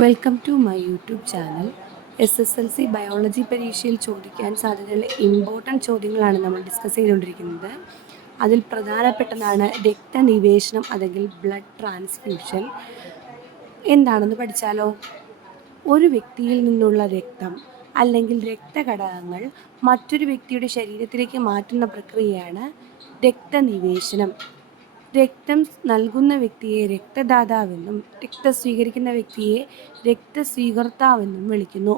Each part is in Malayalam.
Welcome to my YouTube channel. SSLC biology പരീക്ഷയിൽ ചോദിക്കാൻ സാധ്യതയുള്ള ഇമ്പോർട്ടൻറ്റ് ചോദ്യങ്ങളാണ് നമ്മൾ ഡിസ്കസ് ചെയ്തുകൊണ്ടിരിക്കുന്നത്. അതിൽ പ്രധാനപ്പെട്ടതാണ് രക്തനിവേശനം അല്ലെങ്കിൽ ബ്ലഡ് ട്രാൻസ്ഫ്യൂഷൻ. എന്താണെന്ന് പഠിച്ചാലോ? ഒരു വ്യക്തിയിൽ നിന്നുള്ള രക്തം അല്ലെങ്കിൽ രക്തഘടകങ്ങൾ മറ്റൊരു വ്യക്തിയുടെ ശരീരത്തിലേക്ക് മാറ്റുന്ന പ്രക്രിയയാണ് രക്തനിവേശനം. രക്തം നൽകുന്ന വ്യക്തിയെ രക്തദാതാവെന്നും രക്തം സ്വീകരിക്കുന്ന വ്യക്തിയെ രക്തസ്വീകർത്താവെന്നും വിളിക്കുന്നു.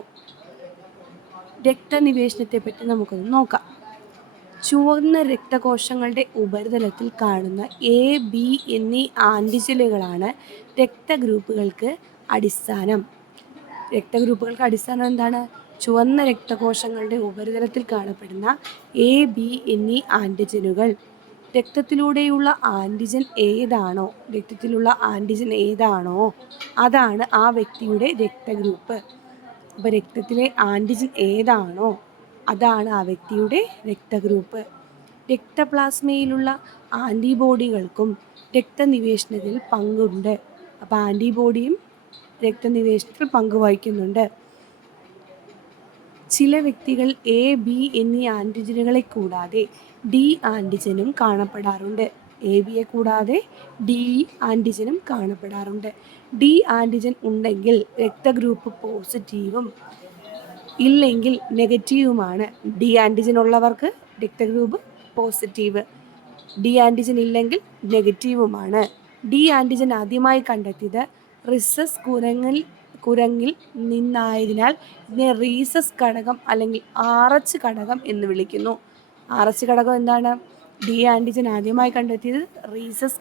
രക്തനിവേശനത്തെപ്പറ്റി നമുക്കൊന്ന് നോക്കാം. ചുവന്ന രക്തകോശങ്ങളുടെ ഉപരിതലത്തിൽ കാണുന്ന AB എന്നീ ആൻറ്റിജനുകളാണ് രക്തഗ്രൂപ്പുകൾക്ക് അടിസ്ഥാനം. രക്തഗ്രൂപ്പുകൾക്ക് അടിസ്ഥാനം എന്താണ്? ചുവന്ന രക്തകോശങ്ങളുടെ ഉപരിതലത്തിൽ കാണപ്പെടുന്ന AB എന്നീ ആൻറ്റിജനുകൾ. രക്തത്തിലൂടെയുള്ള ആൻറ്റിജൻ ഏതാണോ അതാണ് ആ വ്യക്തിയുടെ രക്തഗ്രൂപ്പ്. അപ്പോൾ രക്തത്തിലെ ആൻറ്റിജൻ ഏതാണോ അതാണ് ആ വ്യക്തിയുടെ രക്തഗ്രൂപ്പ്. രക്തപ്ലാസ്മയിലുള്ള ആൻറ്റിബോഡികൾക്കും രക്തനിവേശനത്തിൽ പങ്കുണ്ട്. അപ്പോൾ ആൻറ്റിബോഡിയും രക്തനിവേശനത്തിൽ പങ്കുവഹിക്കുന്നുണ്ട്. ചില വ്യക്തികൾ AB എന്നീ ആൻറ്റിജനുകളെ കൂടാതെ D ആൻറ്റിജനും കാണപ്പെടാറുണ്ട്. ABയെ കൂടാതെ D ആൻറ്റിജനും കാണപ്പെടാറുണ്ട്. D ആൻറ്റിജൻ ഉണ്ടെങ്കിൽ രക്തഗ്രൂപ്പ് പോസിറ്റീവും ഇല്ലെങ്കിൽ നെഗറ്റീവുമാണ്. D ആൻറ്റിജൻ ഉള്ളവർക്ക് രക്തഗ്രൂപ്പ് പോസിറ്റീവ്, D ആൻറ്റിജൻ ഇല്ലെങ്കിൽ നെഗറ്റീവുമാണ്. D ആൻറ്റിജൻ ആദ്യമായി കണ്ടെത്തിയത് റിസസ് കുരങ്ങിൽ നിന്നായതിനാൽ ഇതിനെ റീസസ് ഘടകം അല്ലെങ്കിൽ RH ഘടകം എന്ന് വിളിക്കുന്നു. RH ഘടകം എന്താണ്? D ആൻറ്റിജൻ ആദ്യമായി കണ്ടെത്തിയത് റീസസ്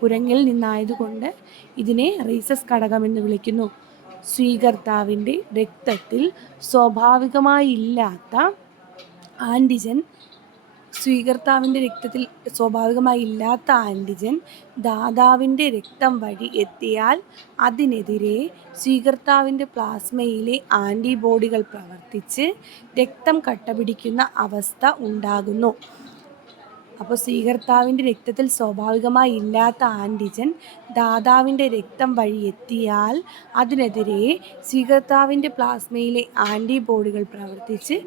കുരങ്ങിൽ നിന്നായതുകൊണ്ട് ഇതിനെ റീസസ് ഘടകം എന്ന് വിളിക്കുന്നു. സ്വീകർത്താവിൻ്റെ രക്തത്തിൽ സ്വാഭാവികമായി ഇല്ലാത്ത ആൻറ്റിജൻ ദാതാവിൻ്റെ രക്തം വഴി എത്തിയാൽ അതിനെതിരെ സ്വീകർത്താവിൻ്റെ പ്ലാസ്മയിലെ ആൻറ്റിബോഡികൾ പ്രവർത്തിച്ച് രക്തം കട്ടപിടിക്കുന്ന അവസ്ഥ ഉണ്ടാകുന്നു. അപ്പോൾ സ്വീകർത്താവിൻ്റെ രക്തത്തിൽ സ്വാഭാവികമായി ഇല്ലാത്ത ആൻറ്റിജൻ ദാതാവിൻ്റെ രക്തം വഴി എത്തിയാൽ അതിനെതിരെ സ്വീകർത്താവിൻ്റെ പ്ലാസ്മയിലെ ആൻറ്റിബോഡികൾ പ്രവർത്തിച്ച്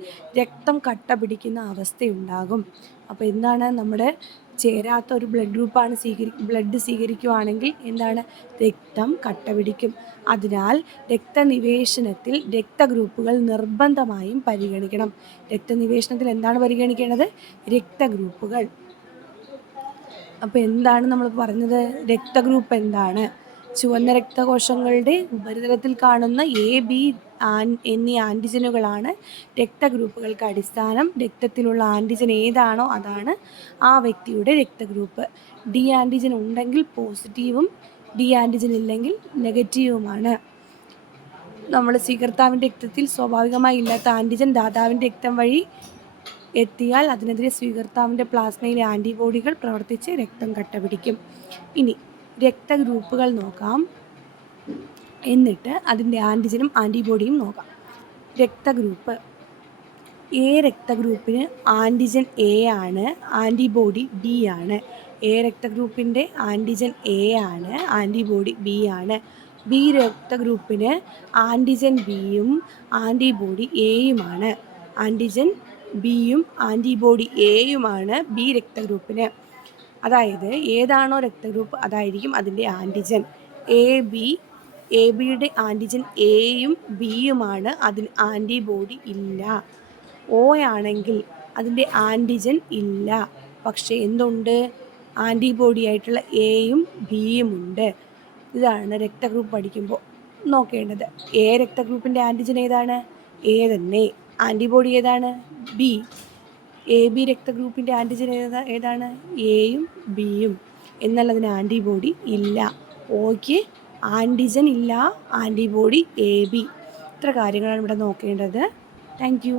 രക്തം കട്ടപിടിക്കുന്ന അവസ്ഥയുണ്ടാകും. അപ്പോൾ എന്താണ്? നമ്മുടെ ചേരാത്ത ഒരു ബ്ലഡ് ഗ്രൂപ്പാണ് ബ്ലഡ് സ്വീകരിക്കുകയാണെങ്കിൽ എന്താണ്? രക്തം കട്ടപിടിക്കും. അതിനാൽ രക്തനിവേശനത്തിൽ രക്തഗ്രൂപ്പുകൾ നിർബന്ധമായും പരിഗണിക്കണം. രക്തനിവേശനത്തിൽ എന്താണ് പരിഗണിക്കേണ്ടത്? രക്തഗ്രൂപ്പുകൾ. അപ്പോൾ എന്താണ് നമ്മൾ പറഞ്ഞത്? രക്തഗ്രൂപ്പ് എന്താണ്? ചുവന്ന രക്തകോശങ്ങളുടെ ഉപരിതലത്തിൽ കാണുന്ന AB എന്നീ ആൻറ്റിജനുകളാണ് രക്തഗ്രൂപ്പുകൾക്ക് അടിസ്ഥാനം. രക്തത്തിലുള്ള ആൻറ്റിജൻ ഏതാണോ അതാണ് ആ വ്യക്തിയുടെ രക്തഗ്രൂപ്പ്. D ആൻറ്റിജൻ ഉണ്ടെങ്കിൽ പോസിറ്റീവും D ആൻറ്റിജൻ ഇല്ലെങ്കിൽ നെഗറ്റീവുമാണ്. നമ്മൾ സ്വീകർത്താവിൻ്റെ രക്തത്തിൽ സ്വാഭാവികമായി ഇല്ലാത്ത ആൻറ്റിജൻ ദാതാവിൻ്റെ രക്തം വഴി എത്തിയാൽ അതിനെതിരെ സ്വീകർത്താവിൻ്റെ പ്ലാസ്മയിലെ ആൻറ്റിബോഡികൾ പ്രവർത്തിച്ച് രക്തം കട്ടപിടിക്കും. ഇനി രക്തഗ്രൂപ്പുകൾ നോക്കാം, എന്നിട്ട് അതിൻ്റെ ആൻറ്റിജനും ആൻറ്റിബോഡിയും നോക്കാം. രക്തഗ്രൂപ്പ് A രക്തഗ്രൂപ്പിന് ആൻറ്റിജൻ A ആണ്, ആൻറ്റിബോഡി B ആണ്. A രക്തഗ്രൂപ്പിൻ്റെ ആൻറ്റിജൻ A ആണ്, ആൻറ്റിബോഡി B ആണ്. B രക്തഗ്രൂപ്പിന് ആൻറ്റിജൻ Bയും ആൻറ്റിബോഡി Aയുമാണ്. ആൻറ്റിജൻ Bയും ആൻറ്റിബോഡി Aയുമാണ് B രക്തഗ്രൂപ്പിന്. അതായത് ഏതാണോ രക്തഗ്രൂപ്പ് അതായിരിക്കും അതിൻ്റെ ആൻറ്റിജൻ. ABയുടെ ആൻറ്റിജൻ Aയും Bയുമാണ്, അതിന് ആൻറ്റിബോഡി ഇല്ല. O ആണെങ്കിൽ അതിൻ്റെ ആൻറ്റിജൻ ഇല്ല, പക്ഷേ എന്തുണ്ട്? ആൻറ്റിബോഡി ആയിട്ടുള്ള Aയും Bയും ഉണ്ട്. ഇതാണ് രക്തഗ്രൂപ്പ് പഠിക്കുമ്പോൾ നോക്കേണ്ടത്. A രക്തഗ്രൂപ്പിൻ്റെ ആൻറ്റിജൻ ഏതാണ്? A തന്നെ. ആൻറ്റിബോഡി ഏതാണ്? B. AB രക്തഗ്രൂപ്പിൻ്റെ ആൻറ്റിജൻ ഏതാണ്? Aയും Bയും. എന്നാൽ അതിന് ആൻറ്റിബോഡി ഇല്ല. Oക്ക് ആൻറ്റിജൻ ഇല്ല, ആൻറ്റിബോഡി AB. ഇത്ര കാര്യങ്ങളാണ് ഇവിടെ നോക്കേണ്ടത്. Thank you.